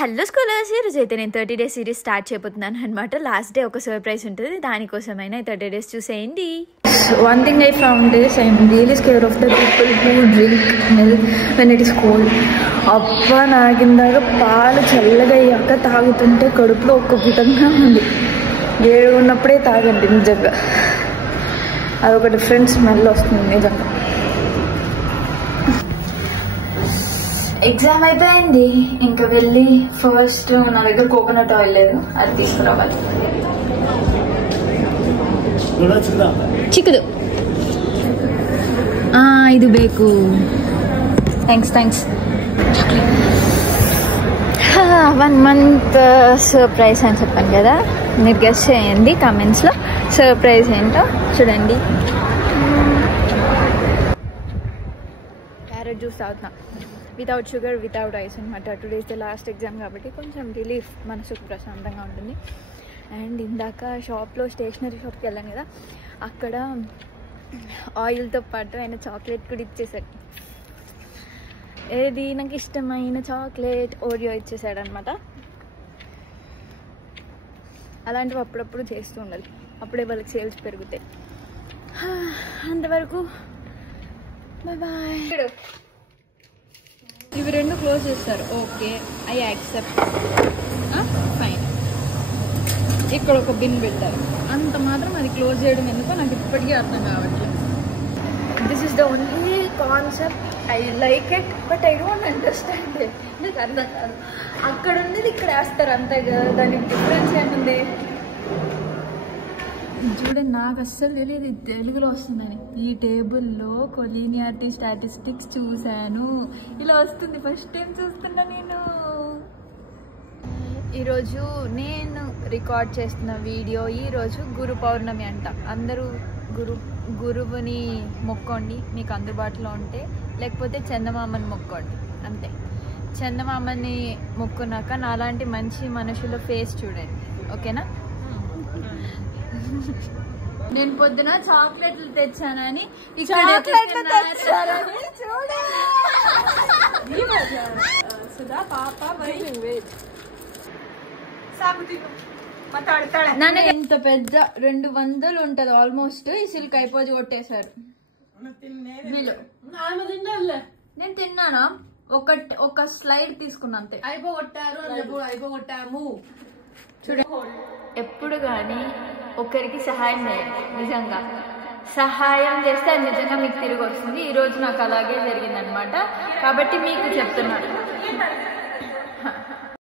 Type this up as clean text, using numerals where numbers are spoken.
Hello scholars, ఈరోజు అయితే నేను 30 days సిరీస్ స్టార్ట్ చేయబోతున్నాను అనమాట. లాస్ట్ డే ఒక సర్ప్రైజ్ ఉంటుంది, దానికోసమైనా 30 days చూసేయండి. One thing I found is I'm really scared of the people who drink milk when it is cold. అబ్బా, నాకిందాక పాలు చల్లగా అయ్యాక తాగుతుంటే కడుపులో ఒక విధంగా ఉంది. వేడి ఉన్నప్పుడే తాగండి, నిజంగా అదొక డిఫరెంట్ స్మెల్ వస్తుంది నిజంగా. ఎగ్జామ్ అయిపోయింది, ఇంకా వెళ్ళి ఫస్ట్ నా దగ్గర కోకోనట్ ఆయిల్ లేదు, అది తీసుకురావాలి. చిక్కుదు ఇది ಬೇಕು. థ్యాంక్స్ 1 month సర్ప్రైజ్ అని చెప్పాను కదా, మీరు గెస్ చేయండి కామెంట్స్లో సర్ప్రైజ్ ఏంటో. చూడండి, క్యారెట్ జ్యూస్ తాగుతున్నా, వితౌట్ షుగర్ వితౌట్ ఐస్ అనమాట. Today is the last exam కాబట్టి కొంచెం రిలీఫ్, మనసుకు ప్రశాంతంగా ఉంటుంది. అండ్ ఇందాక షాప్లో స్టేషనరీ షాప్కి వెళ్ళాం కదా, అక్కడ ఆయిల్తో పాటు ఆయన చాక్లెట్ కూడా ఇచ్చేసాడు. ఏది నాకు ఇష్టమైన చాక్లెట్ ఓరియో ఇచ్చేసాడు అనమాట. అలాంటివి అప్పుడప్పుడు చేస్తూ ఉండాలి, అప్పుడే వాళ్ళకి సేల్స్ పెరుగుతాయి. అంతవరకు బాయ్ బాయ్. ఇవి రెండు క్లోజ్ చేస్తారు, ఓకే ఐ యాక్సెప్ట్, ఫైన్. ఇక్కడ ఒక బిన్ పెట్టారు, అంత మాత్రం అది క్లోజ్ చేయడం ఎందుకో నాకు ఇప్పటికీ అర్థం కావట్లేదు. This is the only concept, I like it but I don't understand it. నాకు అర్థం కాదు, అక్కడ ఉన్నది ఇక్కడ వేస్తారు అంతే కదా, దానికి డిఫరెన్స్ ఏముంది? చూడండి, నాకు అస్సలు తెలియదు తెలుగులో వస్తుందని. ఈ టేబుల్లో కొలీనియారిటీ స్టాటిస్టిక్స్ చూశాను, ఇలా వస్తుంది, ఫస్ట్ టైం చూస్తున్నా నేను. ఈరోజు నేను రికార్డ్ చేస్తున్న వీడియో, ఈరోజు గురు పౌర్ణమి అంట. అందరూ గురువుని మొక్కోండి మీకు అందుబాటులో ఉంటే, లేకపోతే చందమామని మొక్కోండి అంతే. చందమామని మొక్కున్నాక నాలాంటి మంచి మనుషుల ఫేస్ చూడండి, ఓకేనా? నేను పొద్దున చాక్లెట్లు తెచ్చానని నన్ను ఎంత పెద్ద 200 ఉంటది ఆల్మోస్ట్, ఈ సిల్క్ అయిపోయి కొట్టేశారు వీళ్ళు. నేను తిన్నానా? ఒక స్లైడ్ తీసుకున్నా అంతే, అయిపోగొట్టాము. చూడండి, ఎప్పుడు కానీ ఒకరికి సహాయం చేయండి, నిజంగా సహాయం చేస్తే అది నిజంగా మీకు తిరిగి వస్తుంది. ఈరోజు నాకు అలాగే జరిగిందనమాట, కాబట్టి మీకు చెప్తున్నాను.